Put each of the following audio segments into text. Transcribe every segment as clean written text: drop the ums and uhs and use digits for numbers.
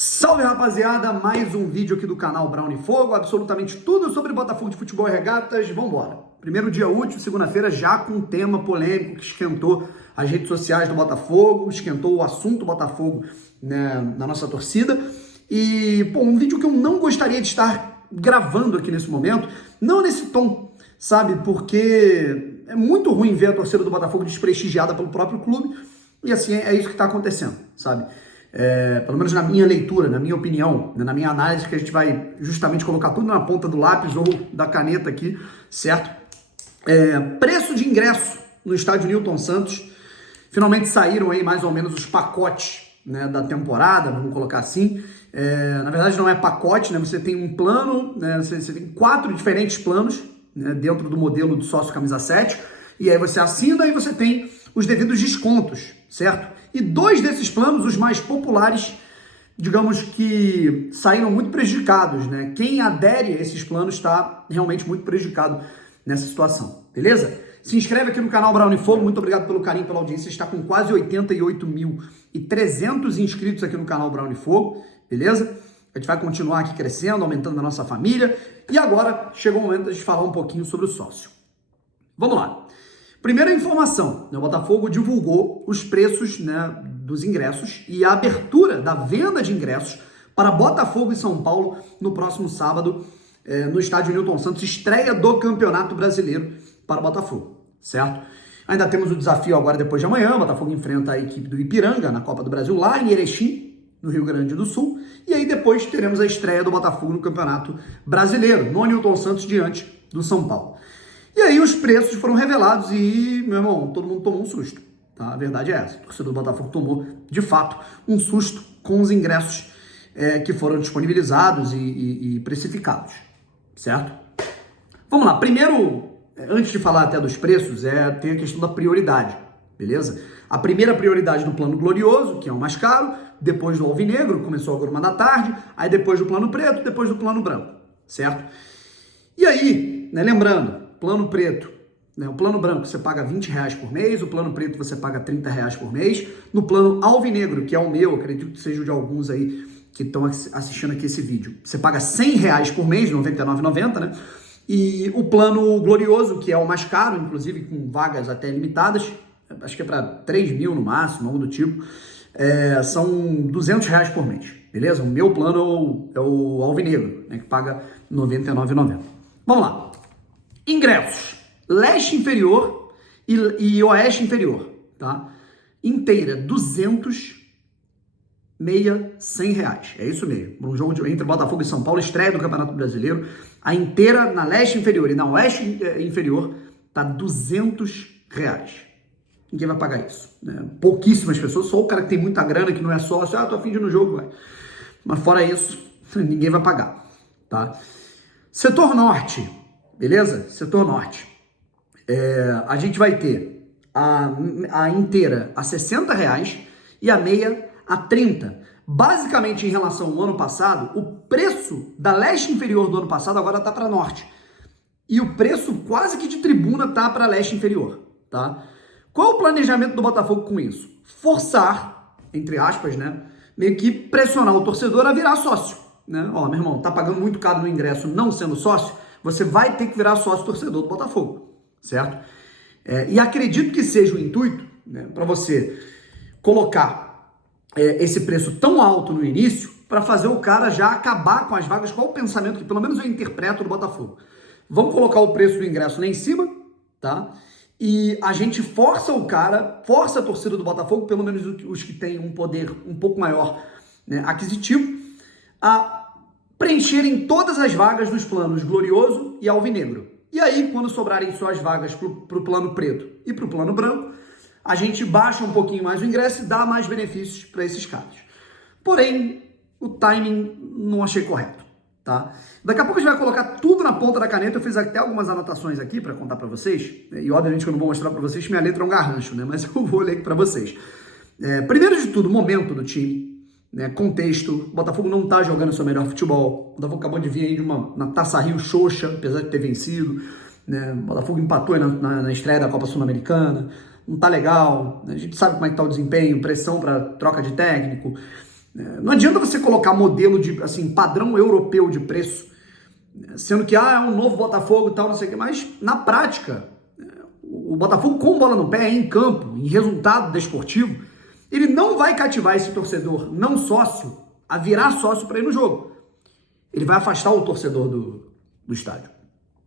Salve, rapaziada, mais um vídeo aqui do canal Brown e Fogo, absolutamente tudo sobre Botafogo de futebol e regatas, vambora. Primeiro dia útil, segunda-feira, já com um tema polêmico que esquentou as redes sociais do Botafogo, esquentou o assunto Botafogo, né, na nossa torcida. E, pô, um vídeo que eu não gostaria de estar gravando aqui nesse momento, não nesse tom, sabe, porque é muito ruim ver a torcida do Botafogo desprestigiada pelo próprio clube, e assim, é isso que está acontecendo, sabe? Pelo menos na minha leitura, na minha opinião, na minha análise, que a gente vai justamente colocar tudo na ponta do lápis ou da caneta aqui, certo? Preço de ingresso no estádio Newton Santos. Finalmente saíram aí mais ou menos os pacotes, né, da temporada, vamos colocar assim. Na verdade não é pacote, né? Você tem um plano, né? Você tem 4 diferentes planos, né, dentro do modelo do sócio camisa 7, e aí você assina e você tem os devidos descontos, certo? E 2 desses planos, os mais populares, digamos que saíram muito prejudicados, né? Quem adere a esses planos está realmente muito prejudicado nessa situação, beleza? Se inscreve aqui no canal Brown e Fogo, muito obrigado pelo carinho, pela audiência, está com quase 88.300 inscritos aqui no canal Brown e Fogo, beleza? A gente vai continuar aqui crescendo, aumentando a nossa família, e agora chegou o momento de a gente falar um pouquinho sobre o sócio. Vamos lá. Primeira informação, né, o Botafogo divulgou os preços, né, dos ingressos e a abertura da venda de ingressos para Botafogo e São Paulo no próximo sábado, no estádio Newton Santos, estreia do Campeonato Brasileiro para o Botafogo, certo? Ainda temos o desafio agora depois de amanhã, o Botafogo enfrenta a equipe do Ipiranga na Copa do Brasil lá em Erechim, no Rio Grande do Sul, e aí depois teremos a estreia do Botafogo no Campeonato Brasileiro, no Newton Santos, diante do São Paulo. E aí os preços foram revelados e, meu irmão, todo mundo tomou um susto, tá? A verdade é essa, o torcedor do Botafogo tomou, de fato, um susto com os ingressos que foram disponibilizados e precificados, certo? Vamos lá, primeiro, antes de falar até dos preços, tem a questão da prioridade, beleza? A primeira prioridade do plano glorioso, que é o mais caro, depois do alvinegro, começou agora 1 da tarde, aí depois do plano preto, depois do plano branco, certo? E aí, né, lembrando, plano preto, né, o plano branco você paga R$20 por mês, o plano preto você paga R$30 por mês, no plano alvinegro, que é o meu, acredito que seja o de alguns aí que estão assistindo aqui esse vídeo, você paga R$100 por mês, R$ 99,90, né? E o plano glorioso, que é o mais caro, inclusive com vagas até limitadas, acho que é para 3 mil no máximo, algo do tipo, são R$200 por mês, beleza? O meu plano é o alvinegro, né, que paga R$ 99,90. Vamos lá. Ingressos, leste inferior e oeste inferior, tá? Inteira, 200, meia, R$100. É isso mesmo. Um jogo entre Botafogo e São Paulo, estreia do Campeonato Brasileiro. A inteira na leste inferior e na oeste inferior tá R$200. Ninguém vai pagar isso, né? Pouquíssimas pessoas, só o cara que tem muita grana, que não é sócio, tô a fim de ir no jogo, vai. Mas fora isso, ninguém vai pagar, tá? Setor norte. Beleza? Setor norte. A gente vai ter a inteira a R$60 e a meia a 30. Basicamente, em relação ao ano passado, o preço da leste inferior do ano passado agora tá para norte. E o preço quase que de tribuna tá para leste inferior, tá? Qual é o planejamento do Botafogo com isso? Forçar, entre aspas, né? Meio que pressionar o torcedor a virar sócio, né? Ó, meu irmão, tá pagando muito caro no ingresso não sendo sócio? Você vai ter que virar sócio torcedor do Botafogo, certo? E acredito que seja o intuito, né, para você colocar esse preço tão alto no início para fazer o cara já acabar com as vagas. Qual o pensamento que pelo menos eu interpreto do Botafogo? Vamos colocar o preço do ingresso lá em cima, tá? E a gente força o cara, força a torcida do Botafogo, pelo menos os que têm um poder um pouco maior, né, aquisitivo, a preencherem todas as vagas dos planos glorioso e alvinegro. E aí, quando sobrarem só as vagas para o plano preto e para o plano branco, a gente baixa um pouquinho mais o ingresso e dá mais benefícios para esses caras. Porém, o timing não achei correto, tá? Daqui a pouco a gente vai colocar tudo na ponta da caneta. Eu fiz até algumas anotações aqui para contar para vocês, e obviamente que eu não vou mostrar para vocês, minha letra é um garrancho, né? Mas eu vou ler aqui para vocês. Primeiro de tudo, momento do time, né, contexto. O Botafogo não tá jogando seu melhor futebol. O Botafogo acabou de vir aí na Taça Rio xoxa, apesar de ter vencido, né? O Botafogo empatou na estreia da Copa Sul-Americana. Não tá legal, né? A gente sabe como é que tá o desempenho, pressão para troca de técnico. Não adianta você colocar modelo de, assim, padrão europeu de preço, sendo que é um novo Botafogo e tal, não sei o que, mas na prática, o Botafogo com bola no pé, em campo, em resultado desportivo, ele não vai cativar esse torcedor não sócio a virar sócio para ir no jogo. Ele vai afastar o torcedor do estádio,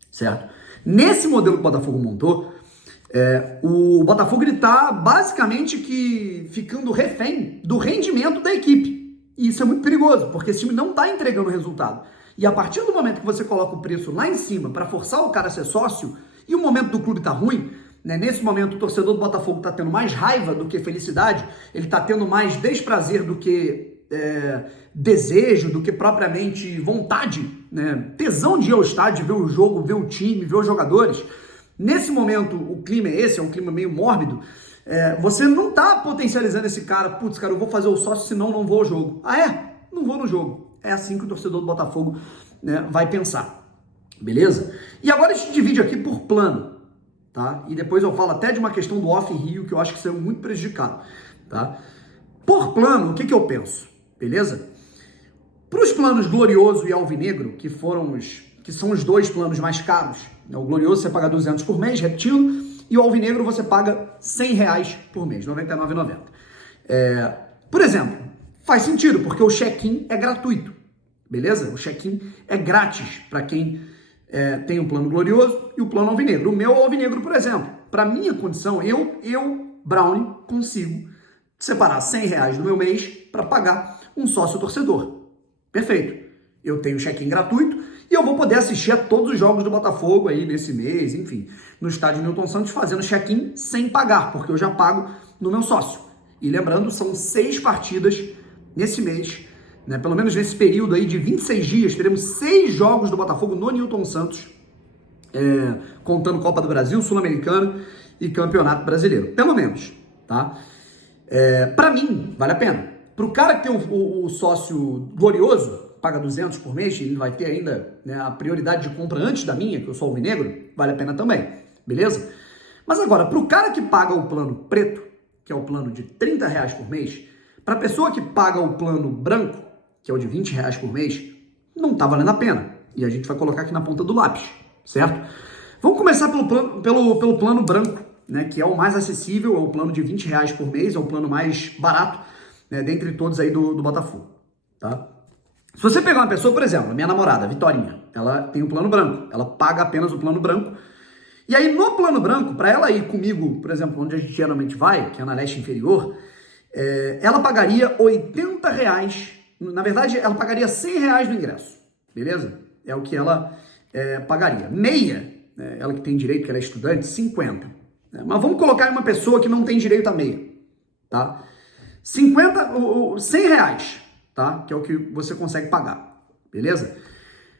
certo? Nesse modelo que o Botafogo montou, o Botafogo está basicamente que ficando refém do rendimento da equipe. E isso é muito perigoso, porque esse time não está entregando resultado. E a partir do momento que você coloca o preço lá em cima para forçar o cara a ser sócio, e o momento do clube está ruim, né? Nesse momento o torcedor do Botafogo está tendo mais raiva do que felicidade, ele está tendo mais desprazer do que desejo, do que propriamente vontade, né? Tesão de ir ao estádio, ver o jogo, ver o time, ver os jogadores. Nesse momento, o clima é esse, é um clima meio mórbido. Você não está potencializando esse cara, putz, cara, eu vou fazer o sócio, senão não vou ao jogo. Não vou no jogo. É assim que o torcedor do Botafogo, né, vai pensar. Beleza? E agora a gente divide aqui por plano, tá? E depois eu falo até de uma questão do off-Rio, que eu acho que saiu muito prejudicado, tá? Por plano, o que eu penso? Beleza? Para os planos Glorioso e Alvinegro, que são os dois planos mais caros, né? O Glorioso você paga 200 por mês, repetindo, e o Alvinegro você paga R$100 por mês, R$ 99,90. Por exemplo, faz sentido, porque o check-in é gratuito, beleza? O check-in é grátis para quem tem o plano Glorioso e o plano Alvinegro. O meu Alvinegro, por exemplo, para minha condição, eu, Brownie, consigo separar R$100 do meu mês para pagar um sócio torcedor. Perfeito. Eu tenho check-in gratuito e eu vou poder assistir a todos os jogos do Botafogo aí nesse mês, enfim, no estádio Newton Santos, fazendo check-in sem pagar, porque eu já pago no meu sócio. E lembrando, são 6 partidas nesse mês, né? Pelo menos nesse período aí de 26 dias, teremos 6 jogos do Botafogo no Newton Santos, contando Copa do Brasil, Sul-Americano e Campeonato Brasileiro. Pelo menos, tá? Para mim, vale a pena. Para o cara que tem o sócio Glorioso, paga 200 por mês, ele vai ter ainda, né, a prioridade de compra antes da minha, que eu sou alvinegro, vale a pena também, beleza? Mas agora, para o cara que paga o plano preto, que é o plano de R$30 por mês, para a pessoa que paga o plano branco, que é o de R$20 por mês, não está valendo a pena. E a gente vai colocar aqui na ponta do lápis, certo? Vamos começar pelo plano branco, né, que é o mais acessível, é o plano de R$20 por mês, é o plano mais barato, né, dentre todos aí do Botafogo, tá? Se você pegar uma pessoa, por exemplo, a minha namorada, Vitorinha, ela tem o plano branco, ela paga apenas o plano branco, e aí no plano branco, para ela ir comigo, por exemplo, onde a gente geralmente vai, que é na leste inferior, ela pagaria R$80, na verdade, ela pagaria R$100 no ingresso, beleza? É o que ela pagaria. Meia, ela que tem direito, que ela é estudante, 50. Mas vamos colocar uma pessoa que não tem direito a meia, tá? R$100, tá? Que é o que você consegue pagar, beleza?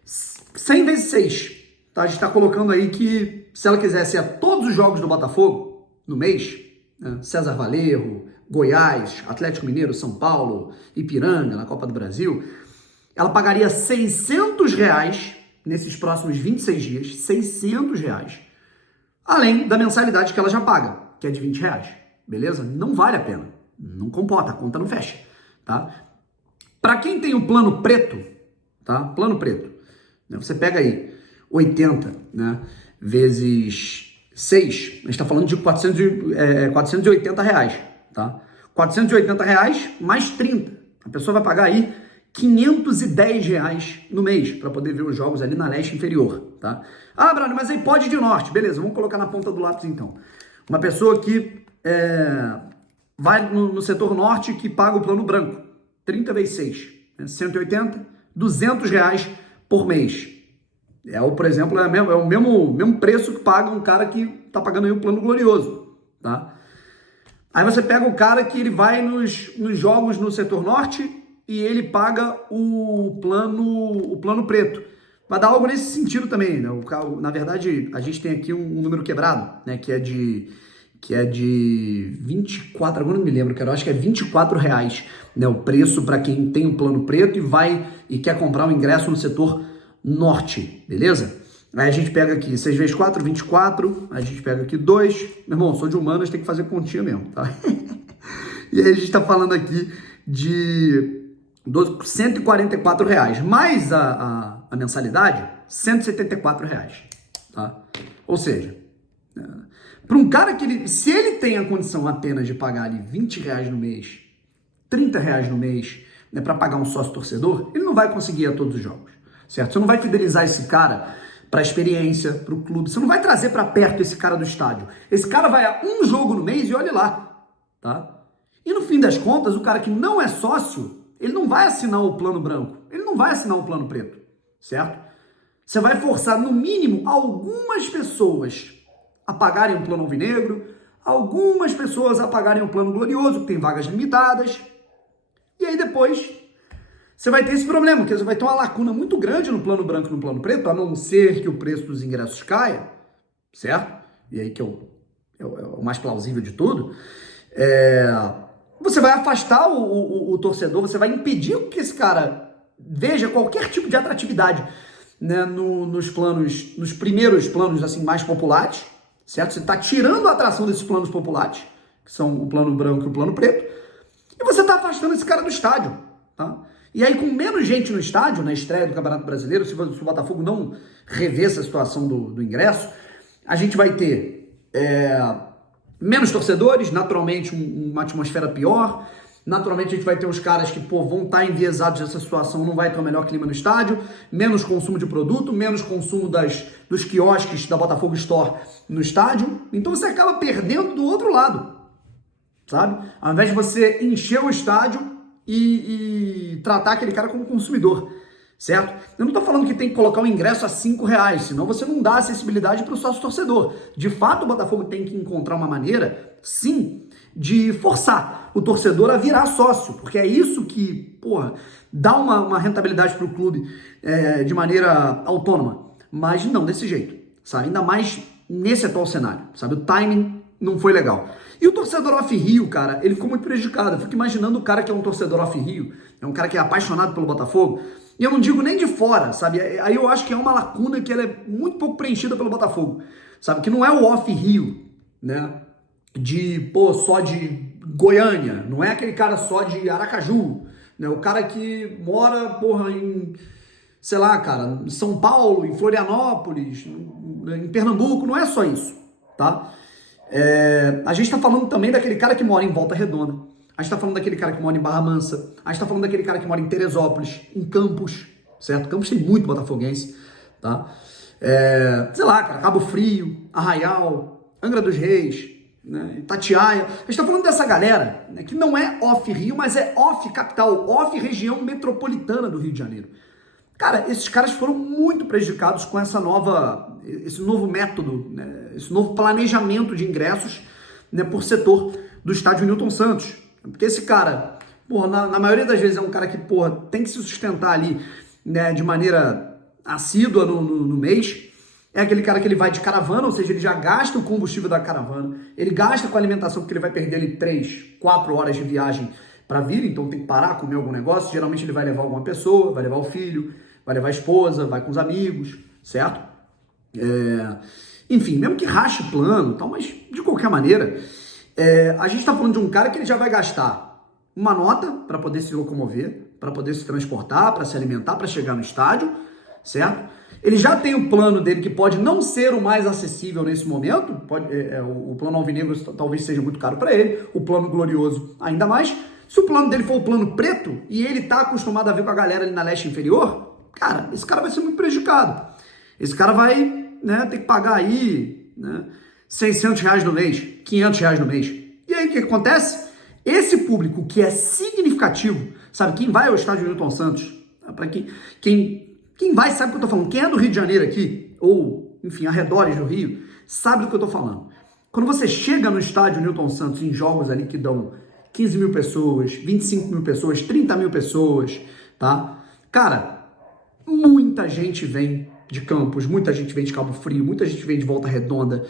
100 vezes 6, tá? A gente tá colocando aí que se ela quisesse ir a todos os jogos do Botafogo no mês, né? César Valerro, Goiás, Atlético Mineiro, São Paulo, Ipiranga, na Copa do Brasil, ela pagaria R$600 nesses próximos 26 dias, R$600, além da mensalidade que ela já paga, que é de R$20, beleza? Não vale a pena, não comporta, a conta não fecha, tá? Para quem tem o plano preto, tá? Plano preto, né? Você pega aí 80, né, vezes 6, a gente está falando de R$480, tá? R$480 mais 30. A pessoa vai pagar aí R$510 no mês para poder ver os jogos ali na leste inferior, tá? Ah, Bruno, mas aí pode ir de norte. Beleza, vamos colocar na ponta do lápis então. Uma pessoa que vai no setor norte que paga o plano branco. 30 vezes 6, né? 180, R$200 por mês. Por exemplo, é o mesmo preço que paga um cara que está pagando aí o plano Glorioso, tá? Aí você pega o cara que ele vai nos jogos no setor norte e ele paga o plano preto. Vai dar algo nesse sentido também, né? Na verdade, a gente tem aqui um número quebrado, né? Que é de 24, agora não me lembro, cara, eu acho que é R$24, né? O preço para quem tem o plano preto e quer comprar um ingresso no setor norte, beleza? Aí a gente pega aqui 6 vezes 4, 24, aí a gente pega aqui 2, meu irmão, sou de humanas, tem que fazer continha mesmo, tá? E aí a gente tá falando aqui de R$ 144, mais a mensalidade, R$ 174, tá? Ou seja, para um cara que, se ele tem a condição apenas de pagar ali R$ 20 no mês, R$ 30 no mês, né, para pagar um sócio torcedor, ele não vai conseguir ir a todos os jogos, certo? Você não vai fidelizar esse cara para a experiência, para o clube, você não vai trazer para perto esse cara do estádio. Esse cara vai a um jogo no mês e olhe lá, tá? E no fim das contas, o cara que não é sócio, ele não vai assinar o plano branco, ele não vai assinar o plano preto, certo? Você vai forçar, no mínimo, algumas pessoas a pagarem o plano alvinegro, algumas pessoas a pagarem o plano glorioso, que tem vagas limitadas, e aí depois você vai ter esse problema, que você vai ter uma lacuna muito grande no plano branco e no plano preto, a não ser que o preço dos ingressos caia, certo? E aí que é o mais plausível de tudo, você vai afastar o torcedor, você vai impedir que esse cara veja qualquer tipo de atratividade, né, nos primeiros planos assim, mais populares, certo? Você está tirando a atração desses planos populares, que são o plano branco e o plano preto, e você está afastando esse cara do estádio, tá? E aí, com menos gente no estádio, na estreia do Campeonato Brasileiro, se o Botafogo não rever essa situação do ingresso, a gente vai ter menos torcedores, naturalmente uma atmosfera pior, naturalmente a gente vai ter os caras que vão estar enviesados nessa situação, não vai ter o melhor clima no estádio, menos consumo de produto, menos consumo dos quiosques da Botafogo Store no estádio, então você acaba perdendo do outro lado, sabe? Ao invés de você encher o estádio e tratar aquele cara como consumidor, certo? Eu não estou falando que tem que colocar o ingresso a R$5, senão você não dá acessibilidade para o sócio torcedor. De fato, o Botafogo tem que encontrar uma maneira, sim, de forçar o torcedor a virar sócio, porque é isso que, dá uma rentabilidade para o clube de maneira autônoma, mas não desse jeito, sabe? Ainda mais nesse atual cenário, sabe? O timing não foi legal. E o torcedor off-Rio, cara, ele ficou muito prejudicado. Eu fico imaginando o cara que é um torcedor off-Rio, é um cara que é apaixonado pelo Botafogo, e eu não digo nem de fora, sabe? Aí eu acho que é uma lacuna que ela é muito pouco preenchida pelo Botafogo, sabe? Que não é o off-Rio, né? Só de Goiânia, não é aquele cara só de Aracaju, né? O cara que mora, em, sei lá, cara, em São Paulo, em Florianópolis, em Pernambuco, não é só isso, tá? A gente tá falando também daquele cara que mora em Volta Redonda, a gente tá falando daquele cara que mora em Barra Mansa, a gente tá falando daquele cara que mora em Teresópolis, em Campos, certo? Campos tem muito botafoguense, tá? Sei lá, cara, Cabo Frio, Arraial, Angra dos Reis, né, Itatiaia. A gente tá falando dessa galera, né, que não é off-Rio, mas é off-capital, off-região metropolitana do Rio de Janeiro. Cara, esses caras foram muito prejudicados com esse novo método, né, esse novo planejamento de ingressos, né, por setor do estádio Newton Santos. Porque esse cara, na maioria das vezes é um cara que, tem que se sustentar ali, né, de maneira assídua no mês. É aquele cara que ele vai de caravana, ou seja, ele já gasta o combustível da caravana, ele gasta com a alimentação porque ele vai perder ali 3, 4 horas de viagem para vir, então tem que parar, comer algum negócio. Geralmente ele vai levar alguma pessoa, vai levar o filho, vai levar a esposa, vai com os amigos, certo? Enfim, mesmo que rache plano e tal, mas de qualquer maneira, a gente está falando de um cara que ele já vai gastar uma nota para poder se locomover, para poder se transportar, para se alimentar, para chegar no estádio, certo? Ele já tem o plano dele que pode não ser o mais acessível nesse momento, o plano alvinegro talvez seja muito caro para ele, o plano glorioso ainda mais. Se o plano dele for o plano preto e ele tá acostumado a ver com a galera ali na leste inferior, cara, esse cara vai ser muito prejudicado. Esse cara vai, né, ter que pagar aí, né, R$600 no mês, R$500 no mês. E aí o que acontece? Esse público que é significativo, sabe, quem vai ao estádio Newton Santos, para quem vai sabe o que eu tô falando. Quem é do Rio de Janeiro aqui, ou, enfim, arredores do Rio, sabe do que eu tô falando. Quando você chega no estádio Newton Santos em jogos ali que dão 15 mil pessoas, 25 mil pessoas, 30 mil pessoas, tá? Cara, muita gente vem de Campos, muita gente vem de Cabo Frio, muita gente vem de Volta Redonda,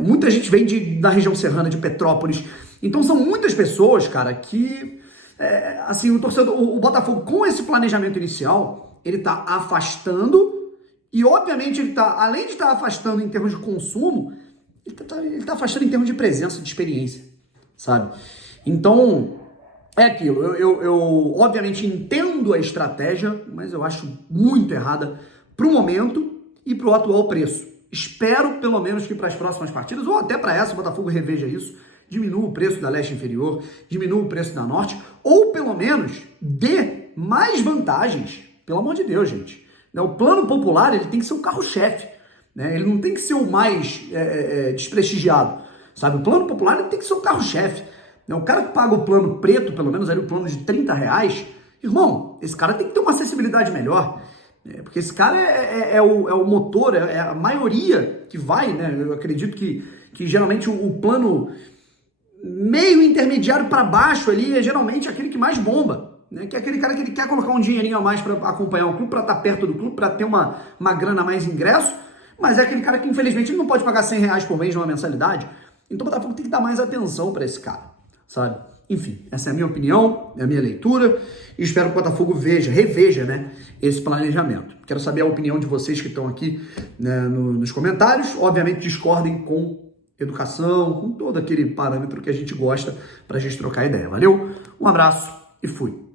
muita gente vem da região serrana, de Petrópolis. Então são muitas pessoas, cara, que, assim, o torcedor, o Botafogo, com esse planejamento inicial, ele tá afastando e, obviamente, ele tá, além de estar afastando em termos de consumo, ele tá afastando em termos de presença, de experiência, sabe? Então, É aquilo, eu obviamente entendo a estratégia, mas eu acho muito errada para o momento e para o atual preço. Espero, pelo menos, que para as próximas partidas, ou até para essa, o Botafogo reveja isso, diminua o preço da Leste Inferior, diminua o preço da Norte, ou pelo menos dê mais vantagens. Pelo amor de Deus, gente. O plano popular ele tem que ser o carro-chefe. Ele não tem que ser o mais desprestigiado. Sabe? O plano popular ele tem que ser o carro-chefe. O cara que paga o plano preto, pelo menos ali o plano de R$30, irmão, esse cara tem que ter uma acessibilidade melhor. Porque esse cara é o motor, é a maioria que vai, né? Eu acredito que geralmente o plano meio intermediário para baixo ali é geralmente aquele que mais bomba, né? Que é aquele cara que ele quer colocar um dinheirinho a mais para acompanhar o clube, para estar perto do clube, para ter uma grana a mais ingresso, mas é aquele cara que infelizmente ele não pode pagar R$100 por mês numa mensalidade. Então o Botafogo tem que dar mais atenção para esse cara, sabe? Enfim, essa é a minha opinião, é a minha leitura e espero que o Botafogo reveja, né, esse planejamento. Quero saber a opinião de vocês que estão aqui, né, nos comentários. Obviamente discordem com educação, com todo aquele parâmetro que a gente gosta para a gente trocar ideia. Valeu? Um abraço e fui!